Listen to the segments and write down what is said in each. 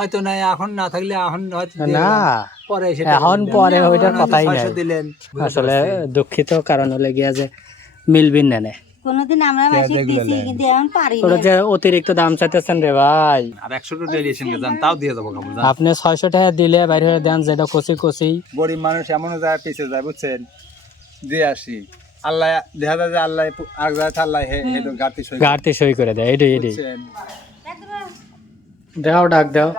হয়তো না এখন না থাকলে এখন হয়তো না পরে এখন পরে ওইটার কথাই নাই দিলেন আসলে দুঃখিত কারণ হলে গিয়া যে মিলবিন নেনে কোনদিন আমরা মাসে দিছি কিন্তু এখন পারি ওরা না যে অতিরিক্ত দাম চাইতেছেন রে ভাই আর 100 টাকা রিলেশন জান তাও দিয়ে দেবো কাপড় জান আপনি 600 টাকা দিলে বাইরে হয়ে দেন যেটা কচি কচি গরিব মানুষ এমনও যায় পিছিয়ে যায় বুঝছেন দিয়ে আসি আল্লাহ দেখা যায় যে আল্লাহ আর যায় আল্লাহ হেডো গাতি সই গাড়তি সই করে দেয় এটাই এটাই বুঝছেন দাও ডাক দাও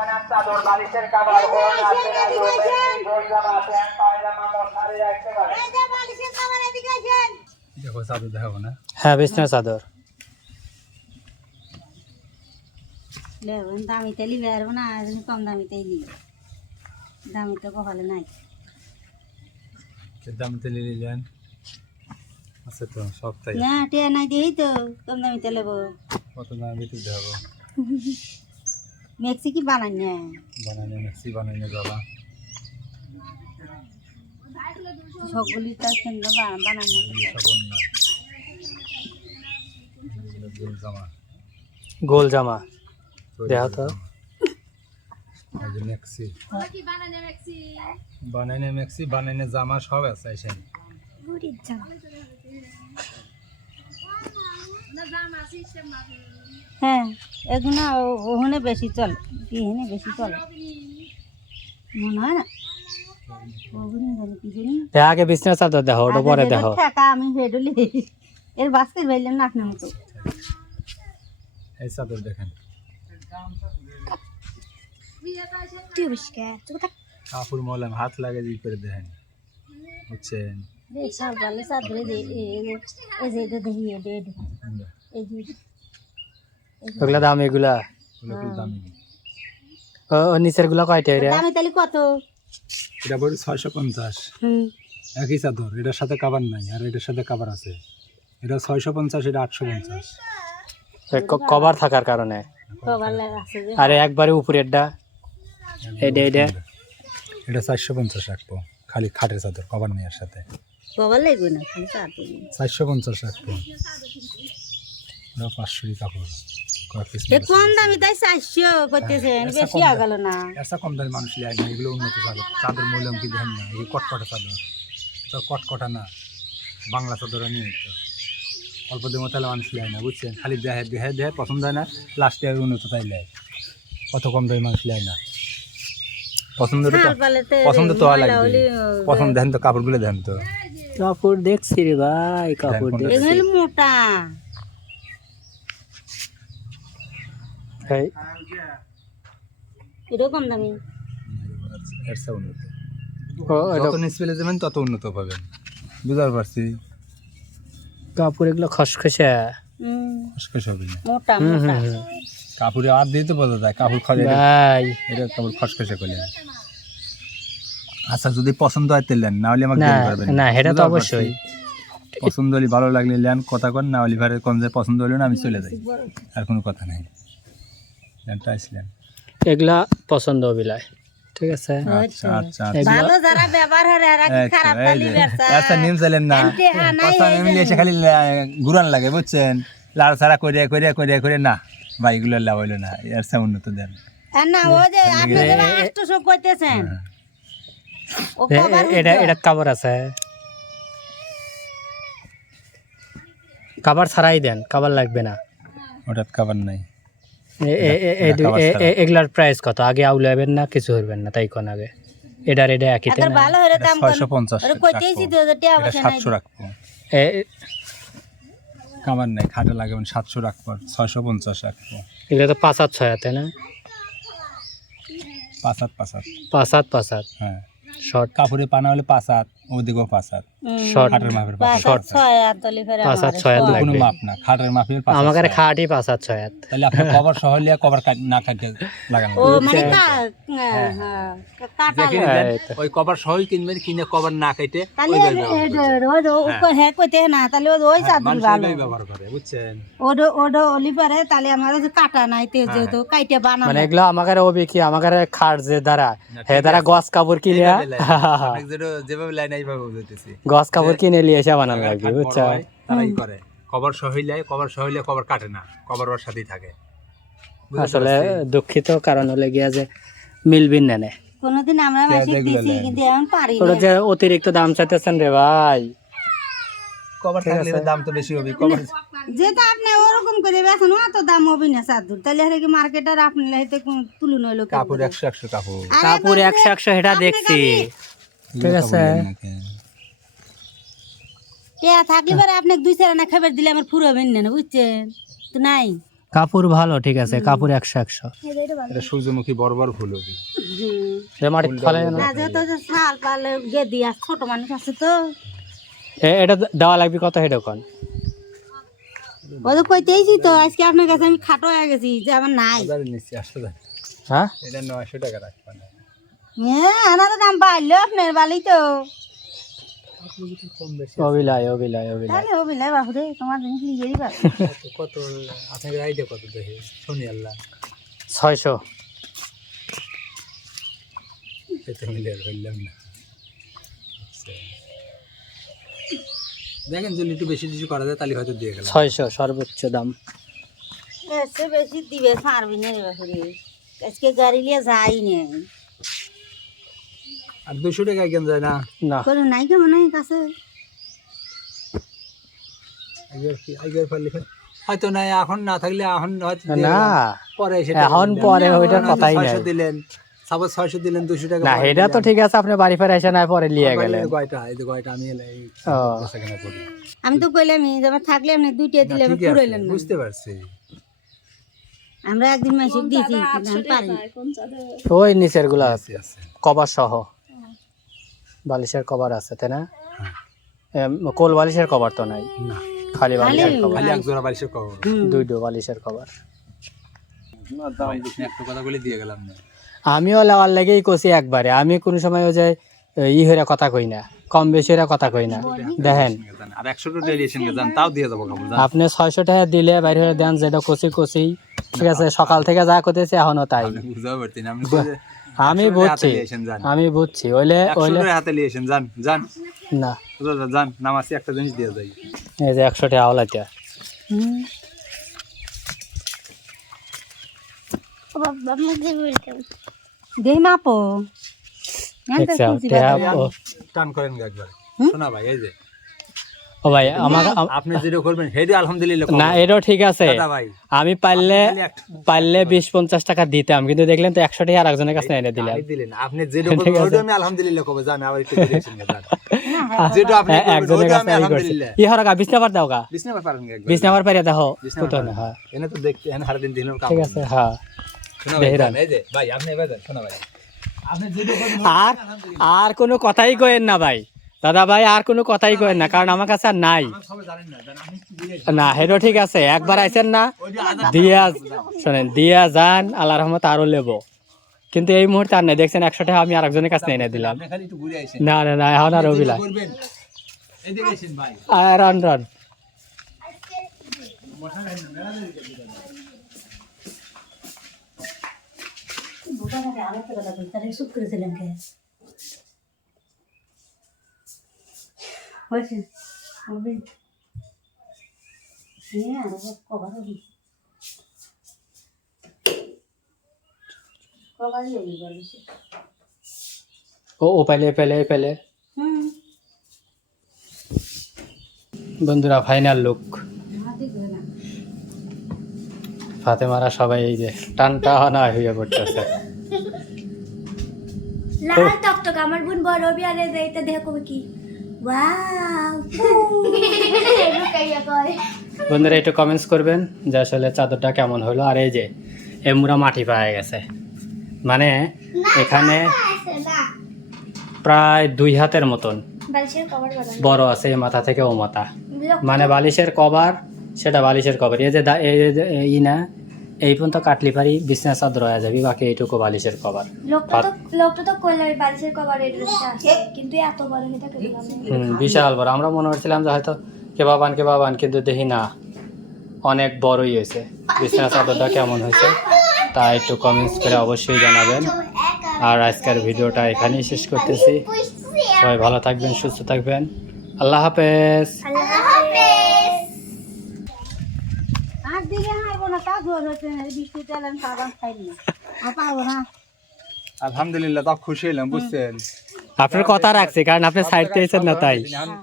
দেখো চাদর দেখাবো না হ্যাঁ বিছনা চাদর লেবন দামি তেলি বের না কম দামি তেলি দামি তো কপালে নাই দাম তেলে নিলেন আচ্ছা তো সব তাই না টিয়া নাই দিই তো কম দামি তেলে কত দাম বিক্রি দেবো মেক্সি কি বানাই না বানানো মিক্সি বানানো যাবা সবগুলি তো কেন্দ্র বানাই না সবন না গোল জামা গোল জামা দেখো তো এই যে মিক্সি বানানো মিক্সি বানানো জামা সব আছে এসে হ্যাঁ এগুলো ওখানে বেশি চলে এখানে বেশি চলে মনে হয় না ওগুলো জানি কি জানি আগে বিছনা চাদর দেখো ওটা পরে দেখো টাকা আমি হেডলি এর বাস্কেট বাইলাম না আপনার মতো এই চাদর দেখেন তুই বসকে কাপড় মলাম হাত লাগে ই করে দেখেন বুঝছেন এই সব ভালো সাদরে দে এই যে এটা দেখি দে এই যে ওগুলা দাম এগুলা ওগুলো কি দামি ও নিচের গুলা কয়টা রে দামি তাহলে কত এটা বড় 650 হুম একই চাদর এটার সাথে কভার নাই আর এটার সাথে কভার আছে এটা 650 এটা 850 কভার থাকার কারণে কভার লাগা আছে যে আরে একবারে উপরেরটা এটা এটা এটা 450 রাখবো খালি খাটের চাদর কভার নেই এর সাথে কভার লাগবে না খালি চাদর 450 রাখবো এটা 500 কাপড় কয় পিস এ কম দামি তাই 400 করতেছেন বেশি হয়ে গেল না এসা কম দামি মানুষ লাই না এগুলো উন্নত চাদর চাদর মূল্য কি দেখেন না এই কটকটা চাদর তো কটকটা না বাংলা চাদর নিয়ে তো অল্প দিন তাহলে মানুষ লাই না বুঝছেন খালি দেহে দেহে দেহে পছন্দ হয় না লাস্টে আর উন্নত তাই লাই কত কম দামি মানুষ লাই না পছন্দ তো পছন্দ তো আর লাগবে পছন্দ দেন তো কাপড়গুলো দেন তো কাপড় দেখছি রে ভাই কাপড় দেখছি এগুলো মোটা এই এটা কম দামি এর চেয়ে উন্নত ও এটা যত নিচ পেলে যাবেন তত উন্নত পাবেন বুঝতে পারছি কাপড় এগুলো খসখসে খসখস হবে না মোটা মোটা কাপড়ে আর দিয়ে তো বোঝা যায় কাপড় খসে ভাই এটা কাপড় খসখসে করলেন আচ্ছা যদি পছন্দ হয় তাহলে নেন, না হলে আমাকে না দেরি করবেন না এটা তো অবশ্যই পছন্দ হলে ভালো লাগলে নেন কথা কন না হলে ভারে কোন যে পছন্দ হলো না আমি চলে যাই আর কোনো কথা নাই ল্যান্ডটা আসলেন এগুলা পছন্দ বিলায় ঠিক আছে আচ্ছা আচ্ছা ভালো যারা ব্যবহার হয় এরা কি খারাপ তালি ব্যবসা আচ্ছা নিম চাইলেন না কথা এমনি এসে খালি ঘুরান লাগে বুঝছেন লাড় ছাড়া করে করে করে করে না ভাই এগুলো লাভ হইলো না এর চেয়ে উন্নত দেন না ও যে আপনি যে 800 কইতেছেন ও কভার এটা এটা কাপড় আছে কাপড় ছাড়াই দেন কাপড় লাগবে না ওটা খাবার নাই এগুলার প্রাইস কত আগে আউলাবেন না কিছু হইবেন না তাই কোন আগে এটার এটা একই আগে ভালো হরে দাম 650 আরে কইতেইছি 2000 টাকা এটা বসে নাই 700 রাখবো খাবার নাই খাটে লাগাবেন 700 রাখবো 650 রাখবো এগুলো তো 5-6 তাই না 5-7 5-7 হ্যাঁ শর্ট কাপড়ে পানা হলে 5-7 ওদিকেও 5-7 শর্ট খাটের মাপের শর্ট 6 আর তলি ফেরা 5-7 কোনো লাগবে মাপ না খাটের মাপের 5 আমাদের খাটি 5-6 তাহলে আপনি কভার সহ লিয়া কভার না কাটে লাগানো ও মানে কাটা ওই কভার সহই কিনবেন কিনে কভার না কেটে তাহলে রোজ ও হ্যাঁ কইতে না তাহলে ওই চাদর ভালো ব্যবহার করে বুঝছেন ওডো ওডো অলি পারে তাহলে আমার যে কাটা নাই তে যেহেতু কাইটে বানানো মানে এগুলো আমাদের ওবি কি আমাদের খাট যে দ্বারা হে দ্বারা গস কাপড় কিনে অনেক যেভাবে লাইন এইভাবে বুঝতেছি গস কাপড় কিনে নিয়ে এসে বানানো লাগবে বুঝছো তারাই করে কভার সহইলে কভার কাটে না কভার ওর সাথেই থাকে আসলে দুঃখিত কারণ হলে গিয়া যে মিলবিন না নে কোনোদিন আমরা মাসিক দিছি কিন্তু এখন পারি ওটা না যে অতিরিক্ত দাম চাইতেছেন রে ভাই কভার থাকলে দাম তো বেশি হবে কভার যেটা আপনি ওরকম করে বেছেন অত দাম হবে না চাদর তাহলে আর কি মার্কেটার আপনি লাইতে তুলুন হইলো কাপড় 100 কাপড় কাপড় 100 এটা দেখছি ঠিক আছে টিয়া থাকলে পরে আপনি 2-4 আনা খাবার দিলে আমার ফুরবেন না বুঝছেন তো নাই কাপড় ভালো ঠিক আছে কাপড় 100 এটা সূর্যমুখী বড় বড় ফুল হবে রে মাটি ফলে না না যত যে শাল পালে গেদি আর ছোট মানুষ আছে তো এটা দেওয়া লাগবে কত হেড কোন ও তো কইতেইছি তো আজকে আপনার কাছে আমি খাটো হয়ে গেছি যে আমার নাই বাজারে নিচ্ছি 80 হ্যাঁ এটা 900 টাকা রাখবেন হ্যাঁ আনার দাম পাইলো আপনার বালি তো কম বেশি অবিলাই তাহলে হবে না বাবুরে তোমার জিনিস নিয়ে যাইবা কত আপনাদের আইডিয়া কত দেখে শুনি আল্লাহ 600 এটা মিলে আর হইলাম না দেখেন যদি একটু বেশি কিছু করা যায় তাহলে হয়তো দিয়ে গেলাম 600 সর্বোচ্চ দাম এসে বেশি দিবে পারবি না রে বাবুরে আজকে গাড়ি নিয়ে যাই না আর 200 টাকা কেন যায় না না কোনো নাই কেমন নাই কাছে আগের ফলে হয়তো না এখন না থাকলে এখন হয়তো না পরে এসে এখন পরে ওইটার কথাই নাই 600 দিলেন সাপোজ 600 দিলেন 200 টাকা না এটা তো ঠিক আছে আপনি বাড়ি ফের এসে না পরে নিয়ে গেলেন কয়টা এই যে কয়টা আমি এই ও সেখানে করি আমি তো কইলামই যে আমার থাকলে আপনি 2টা দিলে আমি ঠিক আছে, পুরাইলেন না বুঝতে পারছি আমরা একদিন মাসিক দিছি কিন্তু আমি পারি না। ওই নিচের গুলা আছে আছে কভার সহ বালিশের কভার আছে তাই না কোল বালিশের কভার তো নাই না খালি বালিশের কভার খালি এক জোড়া বালিশের কভার দুইটো বালিশের কভার দাম বেশি একটা কথা বলে দিয়ে গেলাম না আমিও লেওয়ার লেগেই কষি একবারে আমি কোনো সময় ওই যে হইরা কথা কই না কম বেশি হইরা কথা কই না দেখেন আর 100 টাকা ডেলিয়েশন কে জান তাও দিয়ে দেবো কাপড় জান আপনি 600 টাকা দিলে বাইরে হয়ে দেন যেটা কষি ঠিক আছে সকাল থেকে যা করতেছে এখনো তাই বুঝাও পারতি না আমি বুঝছি ওইলে 100 টাকা হাতে লিয়েছেন জান জান না জান নামাসি একটা জিনিস দিয়ে যাই এই যে 100 টাকা আওলাইতা দেই মাপো টান করেন একবার শোনা ভাই এই যে ও ভাই আমাকে আপনি যেটা করবেন হেডি আলহামদুলিল্লাহ না এটাও ঠিক আছে ভাই আমি পারলে 20-50 টাকা দিতাম কিন্তু দেখলেন তো 100 টাকা আরেকজনের কাছে এনে দিলাম দিলেন আপনি যেটা করবেন ওটা আমি আলহামদুলিল্লাহ কবে জান আবার একটু দিয়েছেন জান যেটা আপনি একজনের করবেন ওটা কাছে আমি আলহামদুলিল্লাহ ই হরকা 20 নাম্বার দাও গা বিশ নাম্বার পারেন একবার 20 নাম্বার পারিয়া দেখো কত না হ্যাঁ এনে তো দেখতে এনে হার দিন দিলাম কাম ঠিক আছে হ্যাঁ শোনা ভাই জান, এই যে ভাই আপনি এবার যান, শোনা ভাই আপনি যেটা করবেন আর আর কোনো কথাই কইেন না ভাই দাদা ভাই আর কোনো কথাই কইেন না কারণ আমার কাছে আর নাই সবাই জানেন না জান আপনি কি দিয়ে না হেডো ঠিক আছে একবার আইছেন না দিয়া শুনেন দিয়া যান আল্লাহর রহমতে আরো লেব কিন্তু এই মুহূর্তে আর নাই দেখছেন 100 টাকা আমি আরেকজনের কাছে এনে দিলাম আপনি খালি একটু ঘুরে আইছেন না না না এখন আর অভিলা করবেন এই দিকে আইছেন ভাই রান রান ও পেলে বন্ধুরা ফাইনাল লুক ফাতেমারা সবাই এই যে টানটা না হইয়া পড়তেছে লাল টকটক আমার বোন বড় বিয়ারে যাইতে দেখো কি ওয়াও লুকাইয়া কয় বন্ধুরা একটু কমেন্টস করবেন যে আসলে চাদরটা কেমন হলো আর এই যে এমুরা মাটি পাওয়া গেছে মানে এখানে প্রায় 2 হাতের মতন বালিশের কভার বানানো বড় আছে এই মাথা থেকে ও মাথা মানে বালিশের কভার সেটা বালিশের কভার এই যে ই না এই পর্যন্ত কাটলি পারি বিছনা চাদর হয়ে যাবে বাকি এইটুকু বালিশের কভার লোকটা তো কইলে বালিশের কভার এই ড্রেসটা আছে কিন্তু এত বড় এটা কেমন বিশাল বড় আমরা মনে করছিলাম যে হয়তো কেবাবান কিন্তু দেখি না অনেক বড়ই হয়েছে বিছনা চাদরটা কেমন হয়েছে তা একটু কমেন্টস করে অবশ্যই জানাবেন আর আজকের ভিডিওটা এখানেই শেষ করতেছি সবাই ভালো থাকবেন সুস্থ থাকবেন আল্লাহ হাফেজ আল্লাহ হাফেজ আর দিকে হারবো না তা জোর হচ্ছে না বৃষ্টি তেলেন সাবান খাইনি পারবো না আলহামদুলিল্লাহ, তাও খুশি হলাম বুঝছেন। আপনার কথা রাখছি, কারণ আপনি সাইড পেয়েছেন না তাই। আমি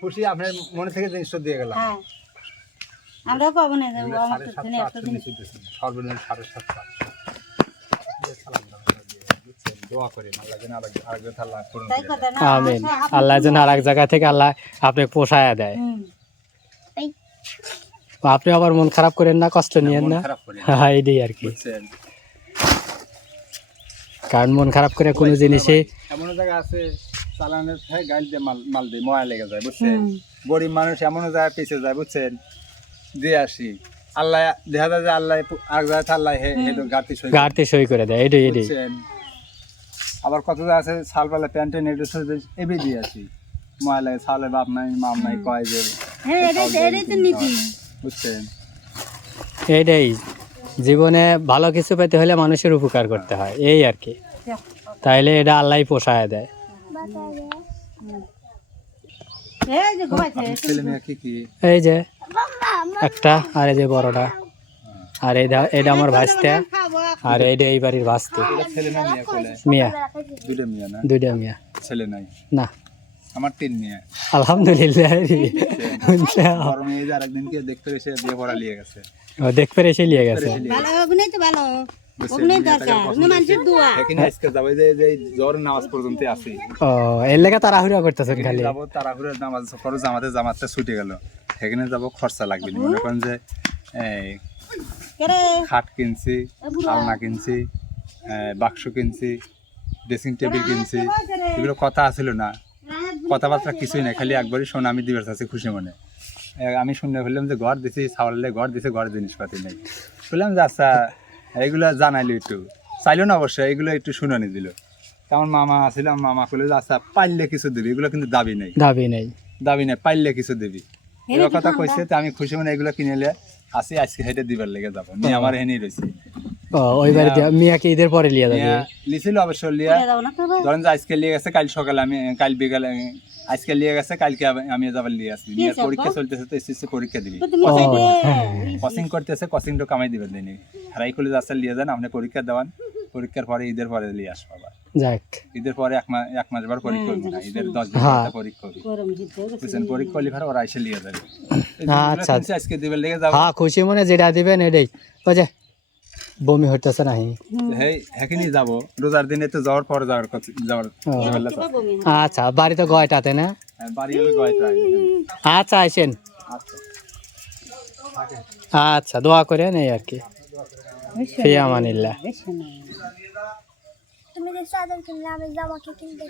খুশি, আপনার মনে থেকে জিনিসটা দিয়ে গেলাম। হ্যাঁ আমরাও পাবো না যাবো আমার তো 7,700 এখানে একটা দিন নিচে দিয়েছেন, সর্বনিম্ন 7,700। বুঝছেন, দোয়া করেন আল্লাহ যেন আরেকজন আল্লাহ পূরণ তাই করে কথা দেয়। না আমিন। আল্লাহ যেন আর এক জায়গা থেকে আল্লাহ আপনি পোষায়া দেয়। আপনি আবার মন খারাপ করেন না, কষ্ট নিয়েন মন না। খারাপ করেন না, হ্যাঁ এইটাই আর কি, বুঝছেন। কারণ মন খারাপ করে কোনো জিনিসে এমন জায়গা আছে চালানের থেকে গাড়ি দিয়ে মাল দিয়ে ময়া লেগে যায় বুঝছেন। গরিব মানুষ এমন জায়গায় পিছিয়ে যায় বুঝছেন, দিয়ে আসি আল্লাহ দেখা যায় যে আল্লাহ আরেক জায়গায় আল্লাহ হেঁটে গাড়ি সই গাড়িতে সই করে দেয়, এটাই এটাই। বুঝছেন। আবার কত জায়গা আছে সালপালা প্যান্টে নেটে এবে দিয়ে আসি ময়া লাগে, সালের বাপ নাই মাম নাই কয় যে হ্যাঁ এটাই তো নীতি। বুঝছেন। এইটাই জীবনে ভালো কিছু পেতে হলে মানুষের উপকার করতে হয়, এই আর কি। তাইলে এটা আল্লাহই পোষায় দেয়। এই যে ঘুমাইছে আপনার ছেলে মেয়ে কি এই যে একটা, আর এই যে বড়টা, আর এটা আমার ভাস্তা, আর এইটা এই বাড়ির ভাস্তি। এটা ছেলে না মেয়ে কোলে? মিয়া, দুটো মেয়ে না? দুইটা মিয়া। ছেলে নাই? না আমার 3 মেয়ে। আলহামদুলিল্লাহ। বড় মেয়ে যে আরেকদিন কে দেখতে এসে বিয়ে করা নিয়ে গেছে। ও দেখতে এসে নিয়ে গেছে। ভালো অগ্নি তো ভালো অগ্নি দরকার না মানুষের দোয়া। এখানে আজকে যাবো যে জ্বর নামাজ পর্যন্ত আছি। ও এর লেগে তাড়াহুড়া করতেছেন খালি। যাবো তাড়াহুড়ো নামাজ পড়ো, জামাতে ছুটে গেল। এখানে যাবো, খরচা লাগবে না। মনে করেন যে এই কেরে খাট কিনছি, আলনা কিনছি, বাক্স কিনছি, ড্রেসিং টেবিল কিনছি, এগুলো কথা আছিল না, কথাবার্তা কিছুই নাই, খালি একবারই শোনা আমি দিবার চাচ্ছি খুশি মনে। আমি শুনে বললাম যে ঘর দিছি, ছাওয়ালে ঘর দিছে, ঘরের জিনিসপাতি নেই। বললাম যে আচ্ছা এগুলো জানাইলো, একটু চাইলো না অবশ্যই, এগুলো একটু শুনানি দিল। আমার মামা আসলে আমার মামা বললো যে আচ্ছা পাইলে কিছু দিবি, এগুলো কিন্তু দাবি নেই, দাবি নেই, দাবি নেই, পাইলে কিছু দিবি। এবার কথা কইছে, তো আমি খুশি মনে এগুলো কিনেলে আসি, আজকে হেঁটে দিবার লেগে যাবো। নিয়ে আমার হেনেই রয়েছে। ও ওই বাড়ি মিয়াকে ঈদের পরে লিয়ে যাবে। লিছিল অবশ্য লিয়া, যাবো না তো ধরেন যে আজকে লিয়ে গেছে, কাল সকালে আমি, কাল বিকালে আজকে লিয়ে গেছে, কালকে আমি যাবার লিয়ে আসবি। মেয়ের পরীক্ষা চলতেছে, তো এসএসসি পরীক্ষা দিবি, তুমি ও সাইডে হ্যাঁ, কোচিং করতেছে, কোচিংটা কামাই দিবেন দিনই। হারাই কলেজ আসলে লিয়ে যান, আপনি পরীক্ষা দেওয়ান, পরীক্ষার পরে ঈদের পরে লিয়ে আসবো আবার। যাক ঈদের পরে এক মাস বার পরীক্ষা করবো না, ঈদের 10 দিন হ্যাঁ। পরীক্ষা করবি গরম জিতে বুঝছেন। পরীক্ষা হলে ওরা এসে লিয়ে যাবে। আচ্ছা। আজকে দিবার লেগে যাবো। হ্যাঁ খুশি মনে যেটা দিবেন এটাই। ওই যে বমি হইতেছে নাহি। হ্যাঁ যাবো, রোজার দিনে তো যাওয়ার পরে যাওয়ার বমি আচ্ছা বাড়ি তো গয়টাতে না? বাড়ি হলে গয়টা। আচ্ছা আসেন। আচ্ছা আচ্ছা দোয়া করেন এই আর কি। ফি আমানিল্লাহ। তুমি যে চাদর কিনলে আমি জামাকে কিনতে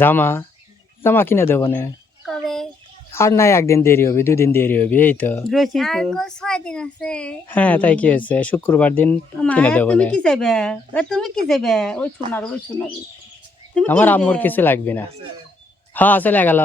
জামা জামা কিনে দেবো না, কবে? আর নাই একদিন দেরি হবে, 2 দিন দেরি হবে, এই তো। রয়েছে আর তো 6 দিন আছে। হ্যাঁ তাই কি হয়েছে, শুক্রবার দিন কিনে দেবো তুমি না। কি চাইবে তুমি কি চাইবে ওই সোনার তুমি আমার আম্মুর কিছু লাগবে না। হ্যাঁ চলে গেল।